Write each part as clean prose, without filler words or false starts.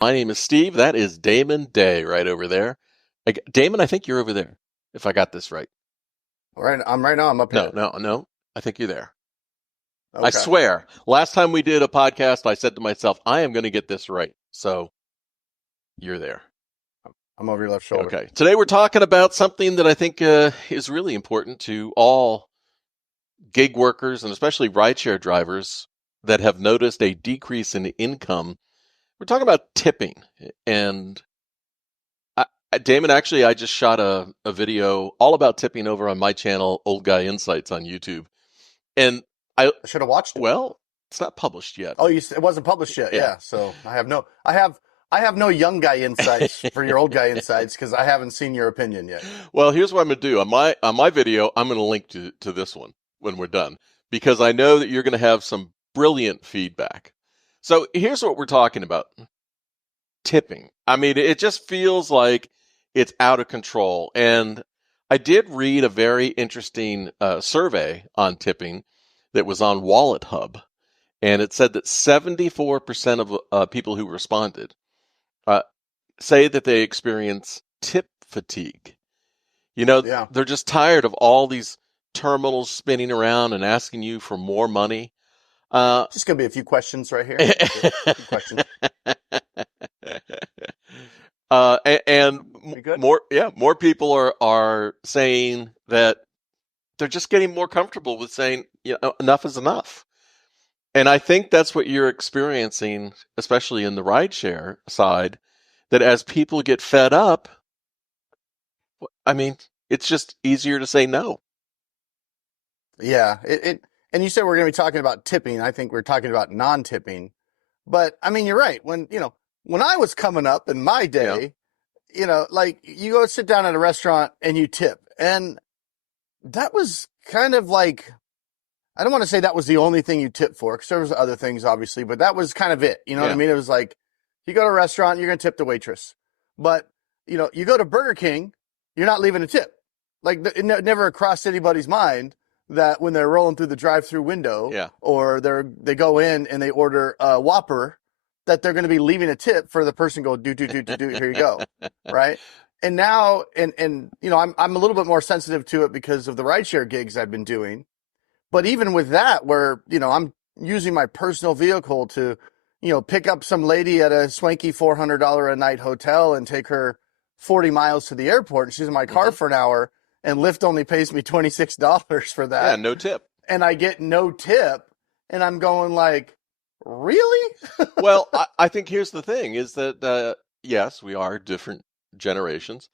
My name is Steve. That is Damon Day right over there. Damon, I think you're over there, if I got this right. All right, right now. I'm up No, here. no, no. I think you're there. I Okay. swear. Last time we did a podcast, I said to myself, I am going to get this right. So you're there. I'm over your left shoulder. Okay. Today we're talking about something that I think is really important to all gig workers and especially rideshare drivers that have noticed a decrease in income. We're talking about tipping. And Damon, actually, I just shot a video all about tipping over on my channel, Old Guy Insights on YouTube. And I, I should have watched it. well, it's not published yet. Oh, it wasn't published yet. Yeah. Yeah. So I have no young guy insights for your old guy insights because I haven't seen your opinion yet. Well, here's what I'm going to do. On my video, I'm going to link to this one when we're done because I know that you're going to have some brilliant feedback. So here's what we're talking about. Tipping. I mean, it just feels like it's out of control. And I did read a very interesting survey on tipping that was on Wallet Hub. And it said that 74% of people who responded uh, say that they experience tip fatigue. You know, Yeah. they're just tired of all these terminals spinning around and asking you for more money. Just gonna be a few questions right here. A few questions. And You good? more people are saying that they're just getting more comfortable with saying, enough is enough. And I think that's what you're experiencing, especially in the rideshare side, that as people get fed up, I mean, it's just easier to say no. Yeah. And you said we're gonna be talking about tipping. I think we're talking about non-tipping. But I mean, you're right. When I was coming up in my Yeah. day, like you go sit down at a restaurant and you tip, and that was kind of like, I don't want to say that was the only thing you tip for, because there was other things, obviously, but that was kind of it. You know what I Yeah. mean? It was like, you go to a restaurant, you're going to tip the waitress. But, you go to Burger King, you're not leaving a tip. Like, it never crossed anybody's mind that when they're rolling through the drive-through window, Yeah. or they go in and they order a Whopper, that they're going to be leaving a tip for the person go, do, here you go. Right? And now, I'm a little bit more sensitive to it because of the rideshare gigs I've been doing. But even with that, where, I'm using my personal vehicle to, pick up some lady at a swanky $400 a night hotel and take her 40 miles to the airport, and she's in my car for an hour, and Lyft only pays me $26 for Yeah. that. No tip. And I get no tip. And I'm going like, really? Well, I think here's the thing is that, yes, we are different generations.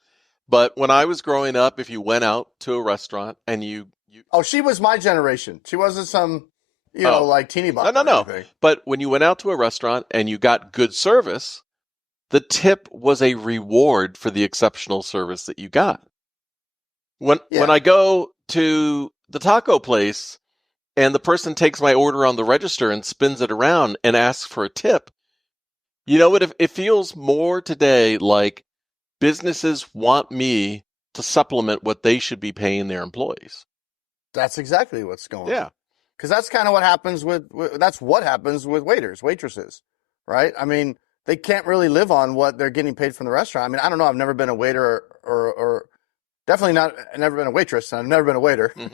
But when I was growing up, if you went out to a restaurant and Oh, she was my generation. She wasn't some, oh, like teeny no, no, bopper or no. anything. But when you went out to a restaurant and you got good service, the tip was a reward for the exceptional service that you got. When Yeah. I go to the taco place and the person takes my order on the register and spins it around and asks for a tip, you know what? It feels more today like businesses want me to supplement what they should be paying their employees. That's exactly what's going Yeah. on. Because that's kind of what happens that's what happens with waitresses, right? I mean, they can't really live on what they're getting paid from the restaurant. I mean, I don't know. I've never been a waiter or definitely not, I've never been a waitress. And I've never been a waiter. Hmm.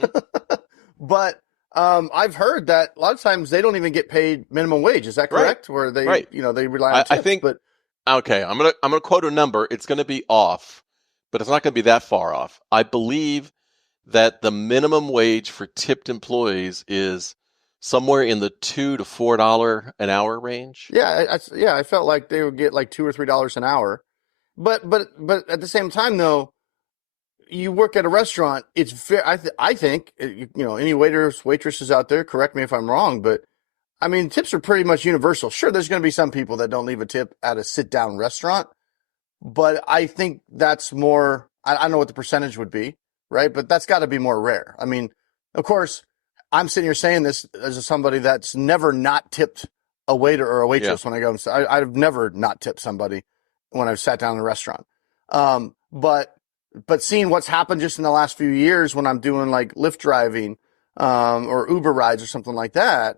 But I've heard that a lot of times they don't even get paid minimum wage. Is that Right. correct? Where they, Right. they rely on I tips. think But okay. I'm gonna quote a number. It's gonna be off, but it's not gonna be that far off. I believe that the minimum wage for tipped employees is somewhere in the $2 to $4 an hour range. yeah, I felt like they would get like $2 or $3 an hour. But at the same time, though, you work at a restaurant, it's fair. I think, any waiters, waitresses out there, correct me if I'm wrong, but I mean, tips are pretty much universal. Sure, there's going to be some people that don't leave a tip at a sit down restaurant, but I think that's more, I don't know what the percentage would be, right? But that's got to be more rare. I mean, of course, I'm sitting here saying this as somebody that's never not tipped a waiter or a Yeah. waitress when I go. I've never not tipped somebody when I've sat down in a restaurant. But seeing what's happened just in the last few years when I'm doing like Lyft driving, or Uber rides or something like that,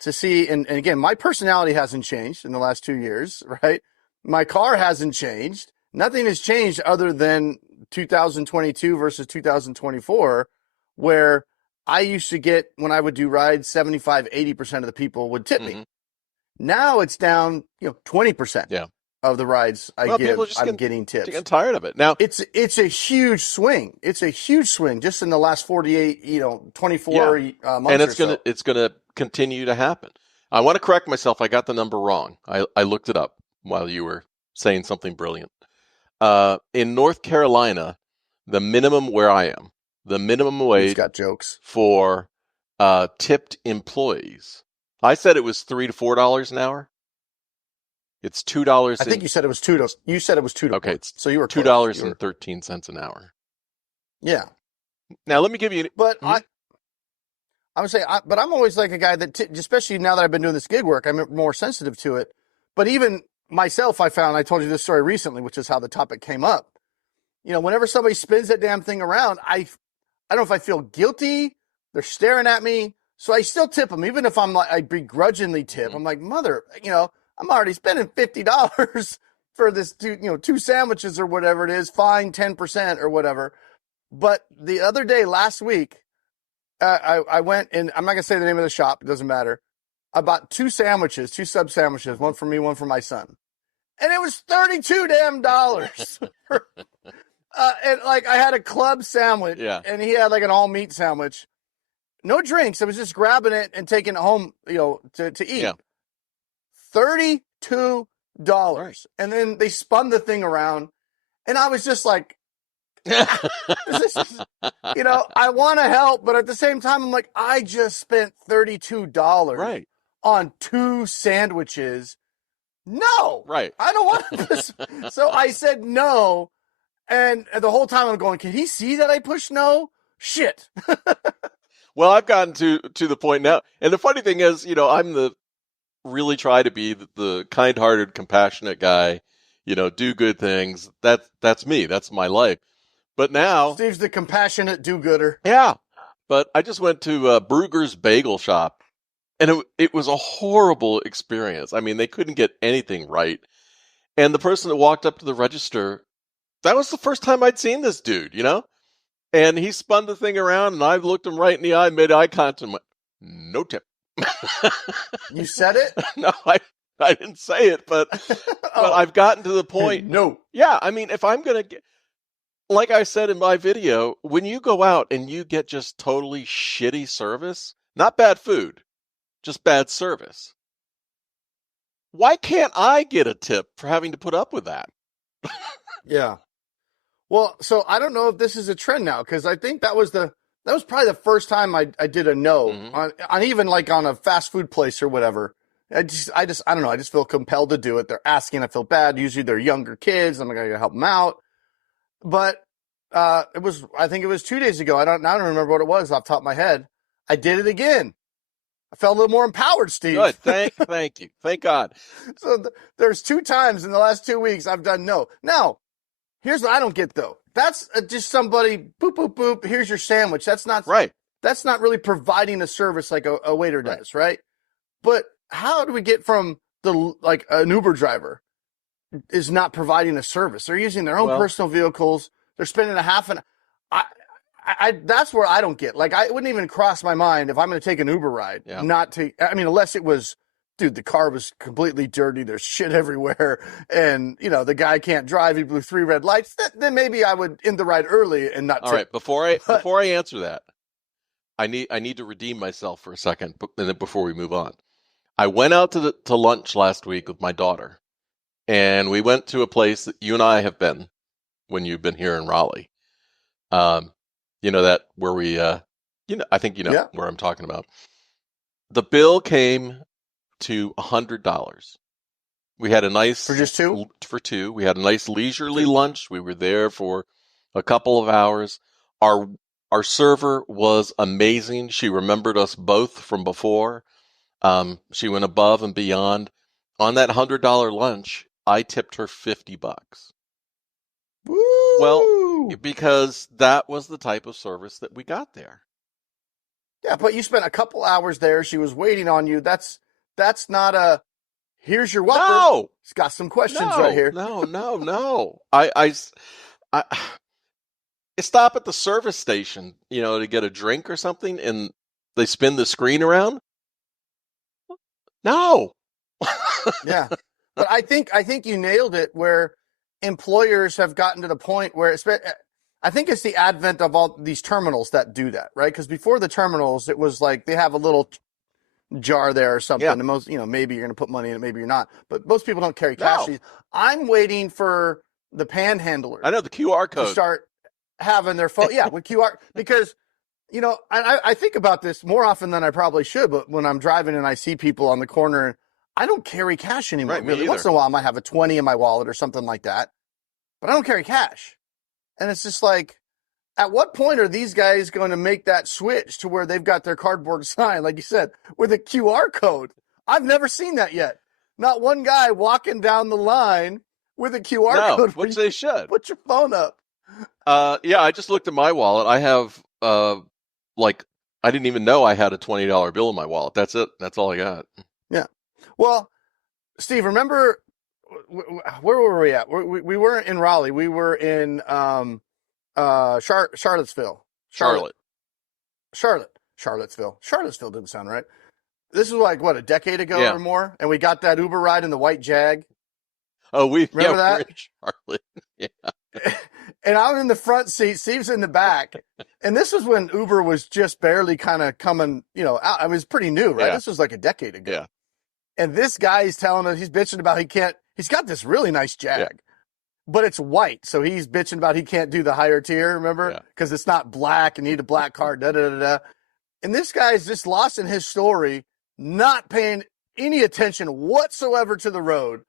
to see, and again, my personality hasn't changed in the last 2 years, right? My car hasn't changed. Nothing has changed other than 2022 versus 2024, where I used to get, when I would do rides, 75, 80% of the people would tip me. Hmm. Now it's down, 20% Yeah. of the rides I Well, people give, just I'm getting getting tips. tired of it now. It's a huge swing. It's a huge swing just in the last 48, Yeah, 24 and months or so. it's gonna continue to happen. I want to correct myself. I got the number wrong. I looked it up while you were saying something brilliant. In North Carolina, the minimum where I am, the minimum Dude's wage got jokes. for tipped employees. I said it was $3 to $4 an hour. It's I $2 think in you said it was you said it was 2 to 4. okay. It's So you were two close. dollars and 13 cents an hour. Yeah. Now let me give you. But Hmm? I would say, but I'm always like a guy that, especially now that I've been doing this gig work, I'm more sensitive to it. But even myself, I told you this story recently, which is how the topic came up. Whenever somebody spins that damn thing around, I don't know if I feel guilty. They're staring at me. So I still tip them, even if I begrudgingly tip. Hmm. I'm like, I'm already spending $50 for this two sandwiches or whatever it is, fine 10% or whatever. But the other day, last week, I went and I'm not gonna say the name of the shop. It doesn't matter. I bought two sandwiches, two sub sandwiches, one for me, one for my son, and it was $32 damn dollars. And like I had a club sandwich, Yeah. and he had like an all meat sandwich, no drinks. I was just grabbing it and taking it home, to eat. Yeah. $32, Right. and then they spun the thing around, and I was just like, this is, I want to help, but at the same time, I'm like, I just spent $32 Right. on two sandwiches. No, Right. I don't want this. So I said no. And the whole time I'm going, can he see that I pushed no? Shit. Well, I've gotten to the point now, and the funny thing is, I'm the really try to be the kind-hearted, compassionate guy. Do good things. That's me. That's my life. But now, Steve's the compassionate do-gooder. yeah. But I just went to Bruegger's Bagel Shop, and it was a horrible experience. I mean, they couldn't get anything right. And the person that walked up to the register, that was the first time I'd seen this dude. And he spun the thing around, and I looked him right in the eye, made eye contact, and went, "No tip." You said it? No, I didn't say it, but Oh, I've gotten to the point. no. Yeah, I mean, if I'm gonna get, like I said in my video, when you go out and you get just totally shitty service, not bad food, just bad service, why can't I get a tip for having to put up with that? Yeah. Well, so I don't know if this is a trend now, because I think that was probably the first time I did a no Hmm. on even like on a fast food place or whatever. I don't know. I just feel compelled to do it. They're asking. I feel bad. Usually they're younger kids. I'm going to help them out. But I think it was 2 days ago. I don't remember what it was off the top of my head. I did it again. I felt a little more empowered, Steve. Good, thank you, thank God. So there's 2 times in the last 2 weeks I've done no. Now, here's what I don't get though. That's just somebody boop boop boop. Here's your sandwich. That's not Right, really providing a service like a waiter right. does, right? But how do we get from like an Uber driver is not providing a service? They're using their own Well, personal vehicles. They're spending a half an. That's where I don't get. Like, it wouldn't even cross my mind if I'm going to take an Uber ride, yeah. not to. I mean, unless it was, dude, the car was completely dirty. There's shit everywhere, and the guy can't drive. He blew 3 red lights. Then maybe I would end the ride early and not All tip. right, before I But before I answer that, I need to redeem myself for a second, and then before we move on. I went out to lunch last week with my daughter, and we went to a place that you and I have been when you've been here in Raleigh. Um, that where we, I think yeah, where I'm talking about. The bill came to $100. We had a nice for just two. for two. We had a nice leisurely lunch. We were there for a couple of hours. Our our server was amazing. She remembered us both from before. She went above and beyond. On that $100 lunch, I tipped her $50. Well, Woo! because that was the type of service that we got there. Yeah, but you spent a couple hours there. She was waiting on you. That's not a Here's your Whopper. No, It's got some questions right no, here. no, no, no. I stop at the service station, to get a drink or something, and they spin the screen around. No. Yeah. But I think you nailed it where employers have gotten to the point where I think it's the advent of all these terminals that do that, right? Because before the terminals, it was like they have a little jar there or something. Yeah. And most, maybe you're going to put money in it, maybe you're not. But most people don't carry cash. No. I'm waiting for the I panhandlers know the QR to code. start having their phone. Yeah, with QR. Because, I think about this more often than I probably should. But when I'm driving and I see people on the corner, I don't carry cash anymore. Right, me Really, either. once in a while, I might have a 20 in my wallet or something like that. But I don't carry cash. And it's just like, at what point are these guys going to make that switch to where they've got their cardboard sign, like you said, with a QR code? I've never seen that yet. Not one guy walking down the line with a QR code. Which they should. Put your phone up. Yeah, I just looked at my wallet. I have, I didn't even know I had a $20 bill in my wallet. That's it. That's all I got. Yeah. Well, Steve, remember, where were we at? We weren't in Raleigh. We were in Charlottesville. Charlottesville. Charlottesville didn't sound right. This was like, what, a decade ago or more? And we got that Uber ride in the white Jag. Oh, remember that? We're in Charlotte. Yeah. And I'm in the front seat. Steve's in the back. And this was when Uber was just barely kind of coming, out. I mean, it was pretty new, right? Yeah. This was like a decade ago. Yeah. And this guy's telling us, he's bitching about he's got this really nice Jag, but it's white. So he's bitching about he can't do the higher tier, remember? Because it's not black and you need a black card, da-da-da-da. And this guy's just lost in his story, not paying any attention whatsoever to the road.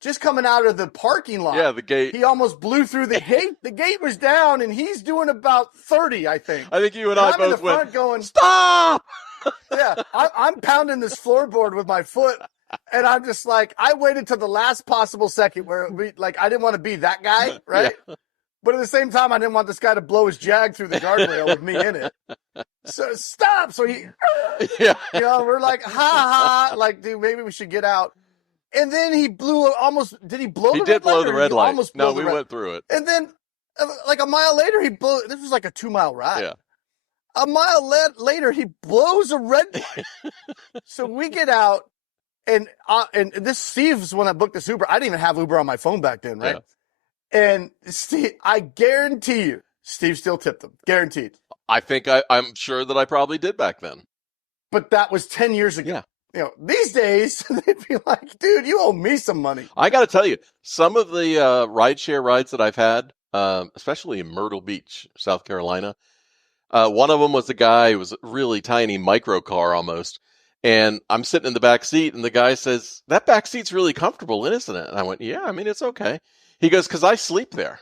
Just coming out of the parking lot. Yeah, the gate. He almost blew through the gate. The gate was down, and he's doing about 30, I think. I think you and I I'm both in the front went, going, stop! Yeah, I'm pounding this floorboard with my foot, and I'm just like, I waited till the last possible second where I didn't want to be that guy, right? Yeah. But at the same time, I didn't want this guy to blow his Jag through the guardrail with me in it. So stop. So we're like, ha, like, dude, maybe we should get out. And then he blew did he blow the red light? He did blow the red light. No, we went through it. And then like a mile later, this was like a 2-mile ride. Yeah. A mile later, he blows a red light. So we get out, and this Steve's when I booked this Uber. I didn't even have Uber on my phone back then, right? Yeah. And Steve, I guarantee you, Steve still tipped him. Guaranteed. I think I'm sure that I probably did back then. But that was 10 years ago. Yeah. These days, they'd be like, dude, you owe me some money. I got to tell you, some of the rideshare rides that I've had, especially in Myrtle Beach, South Carolina, one of them was a guy who was a really tiny micro car almost. And I'm sitting in the back seat, and the guy says, that back seat's really comfortable, isn't it? And I went, yeah, I mean, it's okay. He goes, because I sleep there.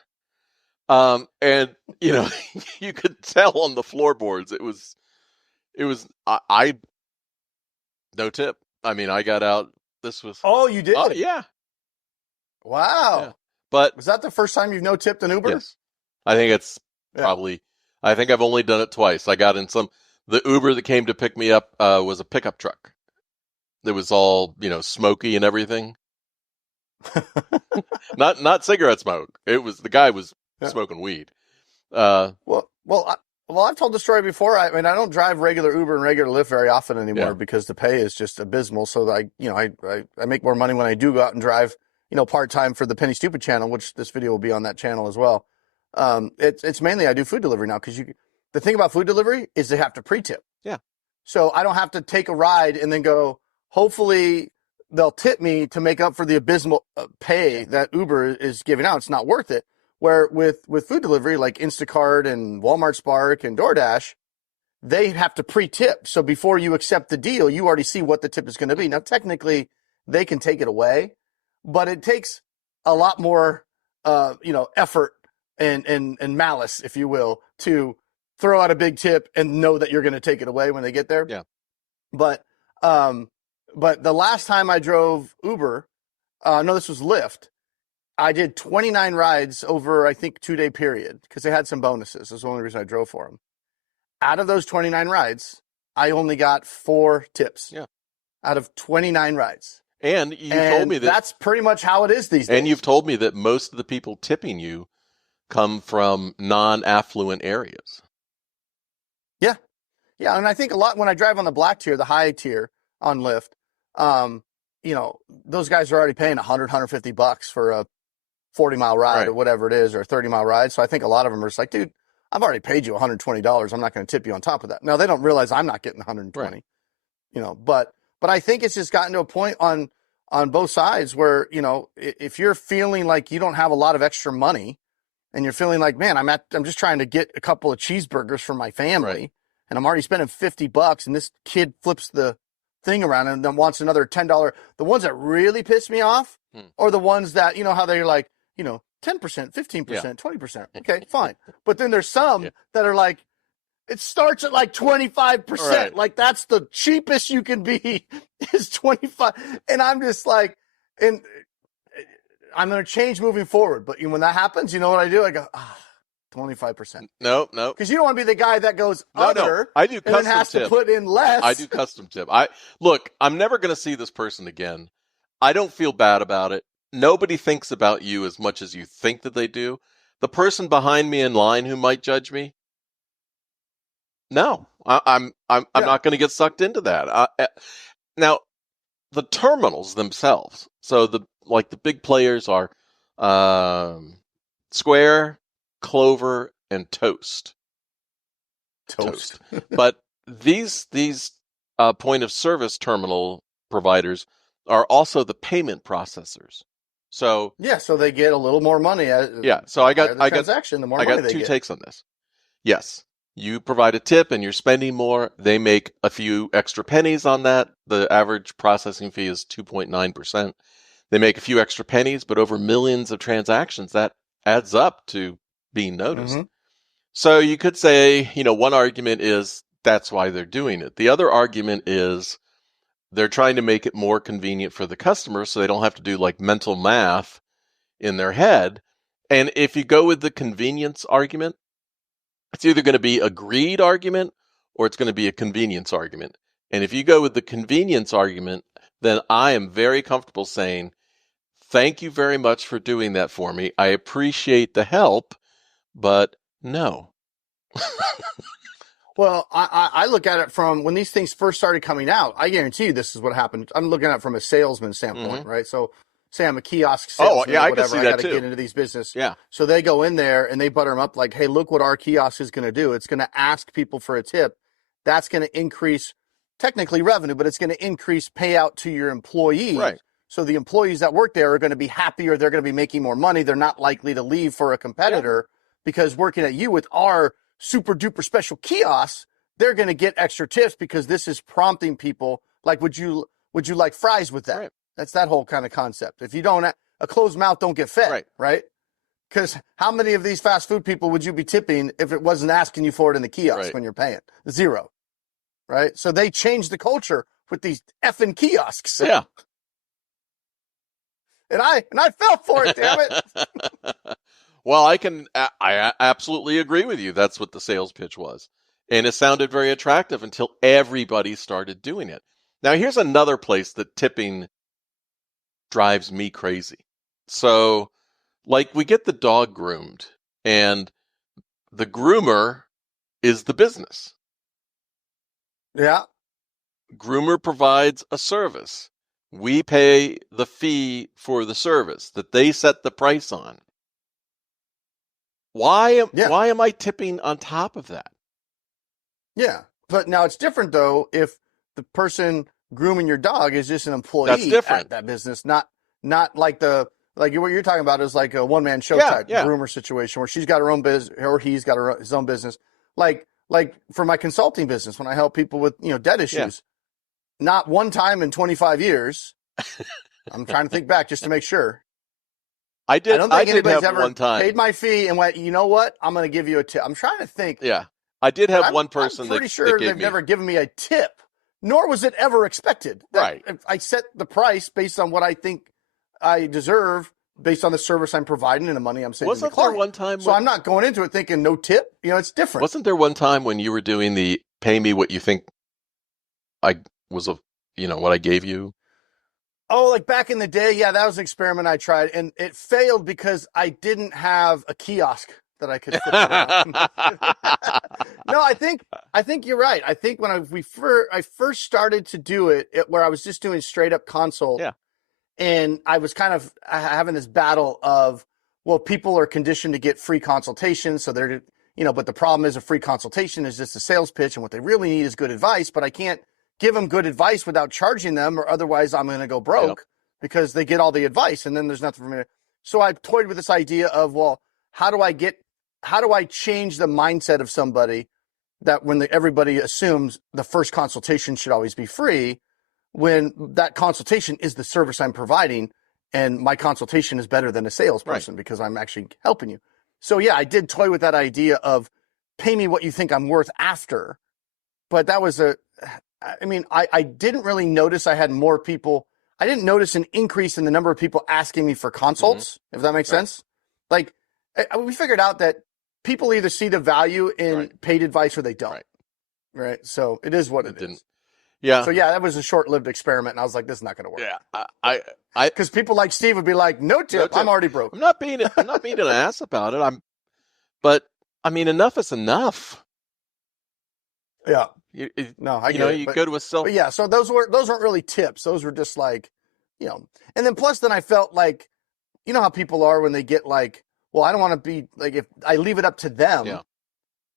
And, you could tell on the floorboards, it was, no tip. I mean, I got out. This was. Oh, you did? Oh, yeah. Wow. Yeah. But was that the first time you've no tipped an Uber? Yes. I think it's probably. I think I've only done it twice. I got in the Uber that came to pick me up was a pickup truck. It was all smoky and everything. not cigarette smoke. It was the guy was smoking weed. Well, I've told the story before. I mean, I don't drive regular Uber and regular Lyft very often anymore because the pay is just abysmal. So that I make more money when I do go out and drive, part-time for the Penny Stupid channel, which this video will be on that channel as well. It's mainly I do food delivery now because the thing about food delivery is they have to pre-tip. Yeah. So I don't have to take a ride and then go, hopefully they'll tip me to make up for the abysmal pay that Uber is giving out. It's not worth it. Where with food delivery, like Instacart and Walmart Spark and DoorDash, they have to pre-tip. So before you accept the deal, you already see what the tip is going to be. Now, technically, they can take it away, but it takes a lot more, effort and malice, if you will, to throw out a big tip and know that you're going to take it away when they get there. Yeah. But the last time I drove Uber, no, this was Lyft. I did 29 rides over, I think, 2-day period because they had some bonuses. That's the only reason I drove for them. Out of those 29 rides, I only got 4 tips. Yeah. Out of 29 rides. And you told And me that, that's pretty much how it is these and days. you've told me that most of the people tipping you come from non-affluent areas. Yeah. Yeah. And I think a lot when I drive on the black tier, the high tier on Lyft, um, those guys are already paying 100, 150 bucks for a 40-mile ride Right, or whatever it is, or a 30-mile ride. So I think a lot of them are just like, dude, I've already paid you $120. I'm not going to tip you on top of that. Now they don't realize I'm not getting right. 120, but I think it's just gotten to a point on both sides where, if you're feeling like you don't have a lot of extra money and you're feeling like, man, I'm just trying to get a couple of cheeseburgers for my Right. family and I'm already spending 50 bucks and this kid flips the thing around and then wants another $10. The ones that really piss me off Hmm. are the ones that, how they're like, 10%, Yeah. 15%, 20%. Okay, fine. But then there's Yeah. some that are like, it starts at like 25%. Right. Like that's the cheapest you can be is 25. And I'm just like, and I'm going to change moving forward. But when that happens, you know what I do? I go, 25%. No, no, Because you don't want to be the guy that goes no. other I do and then custom has to tip. put in I less. do custom tip. I look, I'm never going to see this person again. I don't feel bad about it. Nobody thinks about you as much as you think that they do. The person behind me in line who might judge me, no, I'm Yeah. not going to get sucked into that. Now, the terminals themselves. So the big players are um, Square, Clover, and Toast. Toast. But these point of service terminal providers are also the payment processors. So Yeah. So they get a little more money. yeah, so The higher the transaction, the more I money got they two get. takes on this. Yes, you provide a tip and you're spending more. They make a few extra pennies on that. The average processing fee is 2.9%. They make a few extra pennies, but over millions of transactions, that adds up to being noticed. Mm-hmm. So you could say, one argument is that's why they're doing it. The other argument is they're trying to make it more convenient for the customer so they don't have to do like mental math in their head. And if you go with the convenience argument, it's either going to be a greed argument or it's going to be a convenience argument. And if you go with the convenience argument, then I am very comfortable saying, thank you very much for doing that for me. I appreciate the help, but no. Well, I look at it from when these things first started coming out. I guarantee you this is what happened. I'm looking at it from a salesman standpoint, Mm-hmm. right? So, say I'm a kiosk Oh, salesman yeah, or I can whatever. see I that got to too. get into these business. Yeah, So they go in there and they butter them up like, hey, look what our kiosk is going to do. It's going to ask people for a tip. That's going to increase technically revenue, but it's going to increase payout to your employees. right. So the employees that work there are going to be happier. They're going to be making more money. They're not likely to leave for a Yeah, competitor because working at you with our super duper special kiosks, they're going to get extra tips because this is prompting people like, would you like fries with that? right, That's that whole kind of concept. If you don't, a closed mouth don't get fed, right, right? Because how many of these fast food people would you be tipping if it wasn't asking you for it in the kiosk right. when you're paying? Zero, right? So they changed the culture with these effing kiosks, Yeah. and I fell for it. Damn it! Well, I absolutely agree with you. That's what the sales pitch was. And it sounded very attractive until everybody started doing it. Now, here's another place that tipping drives me crazy. So, like, we get the dog groomed, and the groomer is the business. Yeah, Groomer provides a service. We pay the fee for the service that they set the price on. yeah, Why am I tipping on top of that? yeah. But now it's different though if the person grooming your dog is just an That's employee different. at that business, not like like what you're talking about is like a one man show Yeah, type yeah, groomer situation where she's got her own business or he's got his own business. Like for my consulting business when I help people with debt yeah. issues, not one time in 25 years. I'm trying to think back just to make sure. I don't I think did anybody's have ever one time. paid my fee and went, you know what? I'm going to give you a tip. I'm trying to think. Yeah. I did But have I'm one I'm person pretty that sure gave they've me never given me a tip, nor was it ever expected. That right. if I set the price based on what I think I deserve, based on the service I'm providing and the money I'm saving the Wasn't there client. one time So when I'm not going into it thinking no tip. It's different. wasn't there one time when you were doing the pay me what you think I was a what I gave you? Oh, like back in the day, yeah, that was an experiment I tried, and it failed because I didn't have a kiosk that I could flip it around. No, I think you're right. I think when I first started to do where I was just doing straight up consult, Yeah. and I was kind of having this battle of, well, people are conditioned to get free consultations, so they're, but the problem is a free consultation is just a sales pitch, and what they really need is good advice, but I can't give them good advice without charging them, or otherwise I'm going to go broke because they get all the advice and then there's nothing for me. So I toyed with this idea of, well, how do I change the mindset of somebody that when everybody assumes the first consultation should always be free, when that consultation is the service I'm providing, and my consultation is better than a salesperson because I'm actually helping you. So yeah, I did toy with that idea of pay me what you think I'm worth after, but that was I didn't really notice I had more people. I didn't notice an increase in the number of people asking me for consults, if that makes sense. Like we figured out that people either see the value in paid advice or they don't. Right. So it is what it is. Yeah. So yeah, that was a short-lived experiment, and I was like, "This is not going to work." Yeah, because people like Steve would be like, "No tip, I'm already broke." I'm not being an ass about it. But I mean, enough is enough. Yeah. You But, go to a self. But yeah, so those weren't really tips. Those were just like, and then plus, then I felt like, how people are when they get like, well, I don't want to be like, if I leave it up to them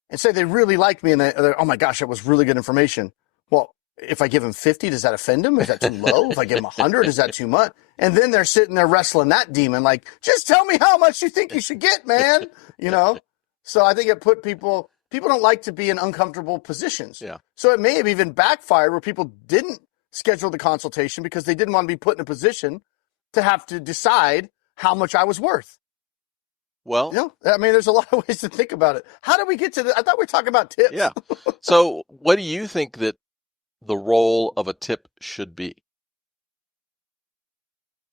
and say they really like me and they're, oh my gosh, that was really good information. Well, if I give them 50, does that offend them? Is that too low? If I give them 100, is that too much? And then they're sitting there wrestling that demon, like, just tell me how much you think you should get, man. So I think it put people don't like to be in uncomfortable positions. Yeah. So it may have even backfired where people didn't schedule the consultation because they didn't want to be put in a position to have to decide how much I was worth. Well, there's a lot of ways to think about it. How did we get to this? I thought we were talking about tips. Yeah. So what do you think that the role of a tip should be?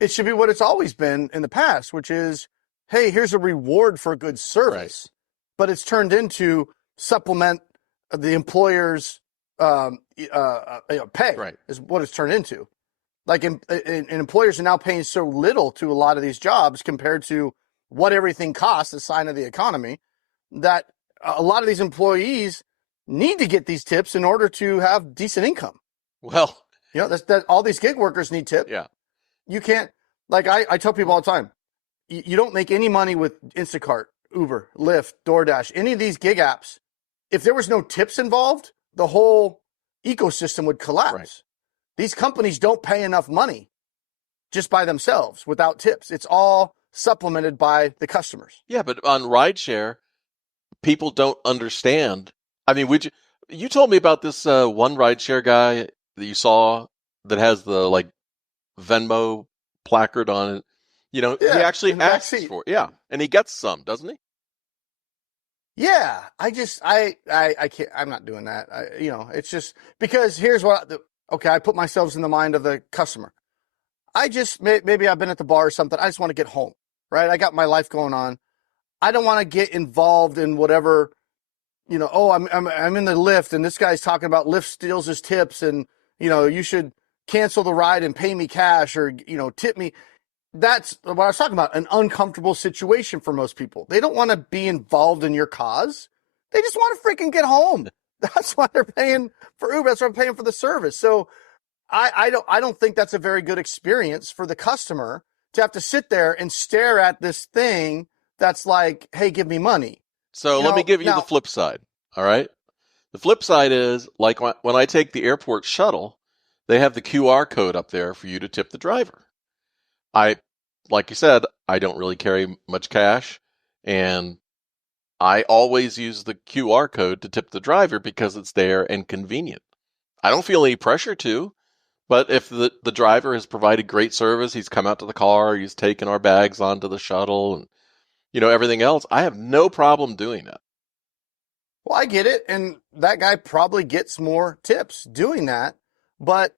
It should be what it's always been in the past, which is, hey, here's a reward for a good service. But it's turned into supplement the employer's pay, is what it's turned into. Like employers are now paying so little to a lot of these jobs compared to what everything costs, a sign of the economy, that a lot of these employees need to get these tips in order to have decent income. Well, that all these gig workers need tips. Yeah. You can't, like I tell people all the time, you don't make any money with Instacart, Uber, Lyft, DoorDash, any of these gig apps. If there was no tips involved, the whole ecosystem would collapse. These companies don't pay enough money just by themselves without tips. It's all supplemented by the customers. Yeah, but on rideshare, people don't understand. I mean, you told me about this one rideshare guy that you saw that has the like Venmo placard on it. He actually asks for it. Yeah, and he gets some, doesn't he? Yeah, I can't. I'm not doing that. It's just because here's what. I put myself in the mind of the customer. Maybe I've been at the bar or something. I just want to get home, right? I got my life going on. I don't want to get involved in whatever. I'm in the Lyft and this guy's talking about Lyft steals his tips and you should cancel the ride and pay me cash or tip me. That's what I was talking about, an uncomfortable situation for most people. They don't want to be involved in your cause. They just want to freaking get home. That's why they're paying for Uber. That's why they're paying for the service. So I don't think that's a very good experience for the customer to have to sit there and stare at this thing that's like, hey, give me money. So let me give you the flip side. All right. The flip side is like when I take the airport shuttle, they have the QR code up there for you to tip the driver. Like you said, I don't really carry much cash, and I always use the QR code to tip the driver because it's there and convenient. I don't feel any pressure to, but if the driver has provided great service, he's come out to the car, he's taken our bags onto the shuttle, and everything else, I have no problem doing that. Well, I get it, and that guy probably gets more tips doing that, but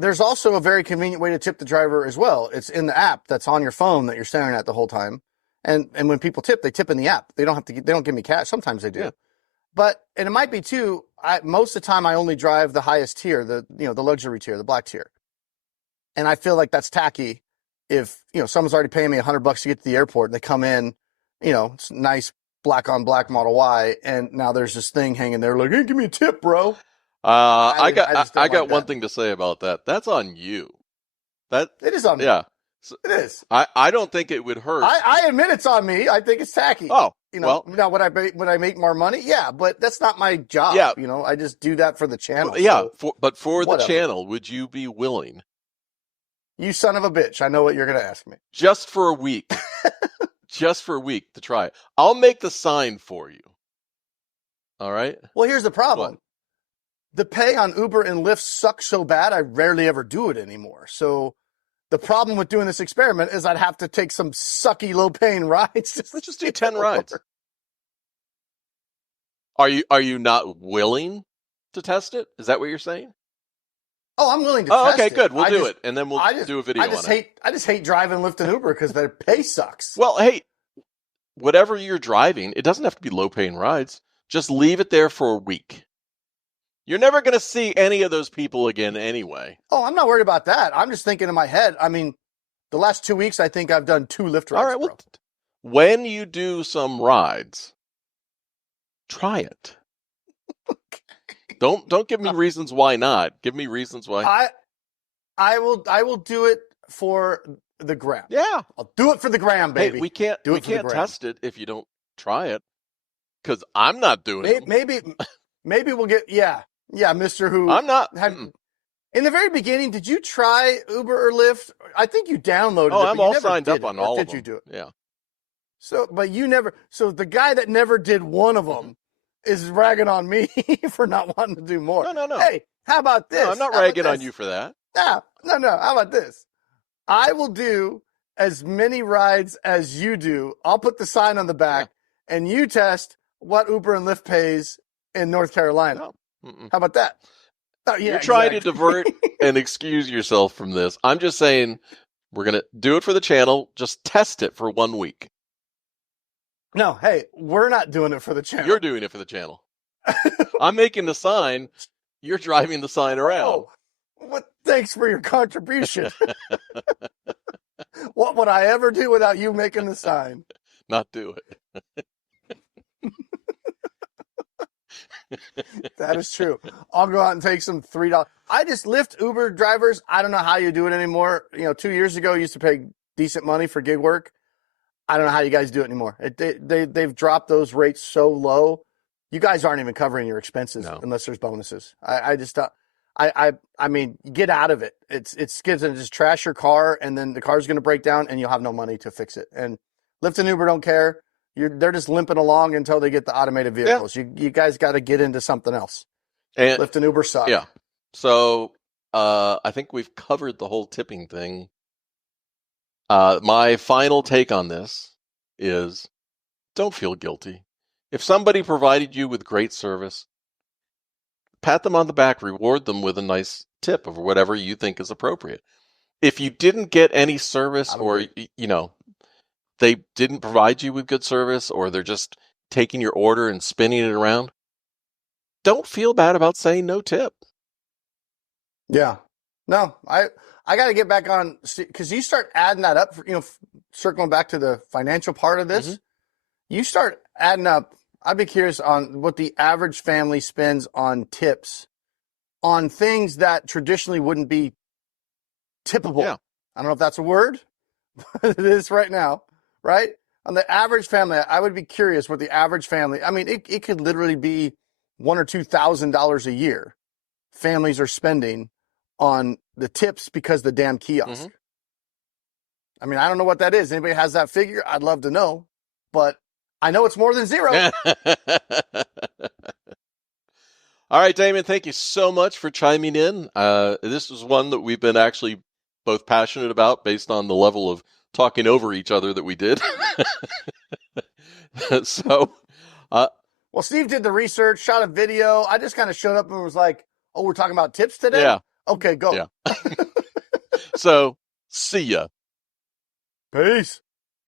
there's also a very convenient way to tip the driver as well. It's in the app that's on your phone that you're staring at the whole time. And when people tip, they tip in the app. They don't give me cash. Sometimes they do. Yeah. And it might be too, most of the time I only drive the highest tier, the luxury tier, the black tier. And I feel like that's tacky if, someone's already paying me $100 to get to the airport and they come in, it's nice black on black Model Y, and now there's this thing hanging there like, hey, give me a tip, bro. I I just don't like got one that. thing to say about that. That's on you. That It is on me. yeah. So, It is. I don't think it would hurt. I admit it's on me. I think it's tacky. Oh, well, now when I make more money, yeah, but that's not my job. Yeah. I just do that for the channel. yeah. So But for the whatever. channel, would you be willing, You son of a bitch, I know what you're going to ask me. just for a week, just for a week to try it? I'll make the sign for you. All right. Well, here's the problem. What? The pay on Uber and Lyft sucks so bad, I rarely ever do it anymore. So the problem with doing this experiment is I'd have to take some sucky, low-paying rides. Just do 10 rides. Are you not willing to test it? Is that what you're saying? Oh, I'm willing to test okay, it. good. We'll do it, and then we'll do a video on it. I just hate driving Lyft and Uber because their pay sucks. Well, hey, whatever you're driving, it doesn't have to be low-paying rides. Just leave it there for a week. You're never going to see any of those people again anyway. Oh, I'm not worried about that. I'm just thinking in my head. I mean, the last 2 weeks, I think I've done 2 Lyft rides. All right, well, when you do some rides, try it. Don't give me reasons why not. Give me reasons why. I will do it for the gram. Yeah, I'll do it for the gram, baby. Hey, we can't test it if you don't try it, because I'm not doing it. Maybe we'll get Mr. Who. I'm not. In the very beginning, did you try Uber or Lyft? I think you downloaded it. Oh, I'm all never signed did up on it. Or all did of them. you do it? Yeah. So, but you never. So the guy that never did one of them is ragging on me for not wanting to do more. No. Hey, how about this? No, I'm not ragging on you for that. No. How about this? I will do as many rides as you do. I'll put the sign on the back, and you test what Uber and Lyft pays in North Carolina. No. How about that? Oh, yeah, You're trying to divert and excuse yourself from this. I'm just saying we're going to do it for the channel. Just test it for 1 week. No, hey, we're not doing it for the channel. You're doing it for the channel. I'm making the sign. You're driving the sign around. Well, thanks for your contribution. What would I ever do without you making the sign? Not do it. That is true. I'll go out and take some $3. I just Lyft Uber drivers. I don't know how you do it anymore. 2 years ago, you used to pay decent money for gig work. I don't know how you guys do it anymore. They've dropped those rates so low. You guys aren't even covering your expenses unless there's bonuses. I mean, get out of it. It's going to just trash your car, and then the car's going to break down, and you'll have no money to fix it. And Lyft and Uber don't care. They're just limping along until they get the automated vehicles. Yeah. You guys got to get into something else. And Lyft and Uber suck. Yeah. So I think we've covered the whole tipping thing. My final take on this is don't feel guilty. If somebody provided you with great service, pat them on the back, reward them with a nice tip of whatever you think is appropriate. If you didn't get any service or, they didn't provide you with good service, or they're just taking your order and spinning it around, don't feel bad about saying no tip. Yeah. No, I got to get back on, because you start adding that up, circling back to the financial part of this, you start adding up. I'd be curious on what the average family spends on tips on things that traditionally wouldn't be tippable. Yeah. I don't know if that's a word, but it is right now, right? On the average family, I would be curious what the average family, I mean, it could literally be $1,000 or $2,000 a year families are spending on the tips because the damn kiosk. I mean, I don't know what that is. Anybody has that figure? I'd love to know, but I know it's more than zero. All right, Damon, thank you so much for chiming in. This is one that we've been actually both passionate about based on the level of talking over each other that we did. So, well, Steve did the research, shot a video. I just kind of showed up and was like, oh, we're talking about tips today? Yeah. Okay, go. Yeah. So, see ya. Peace.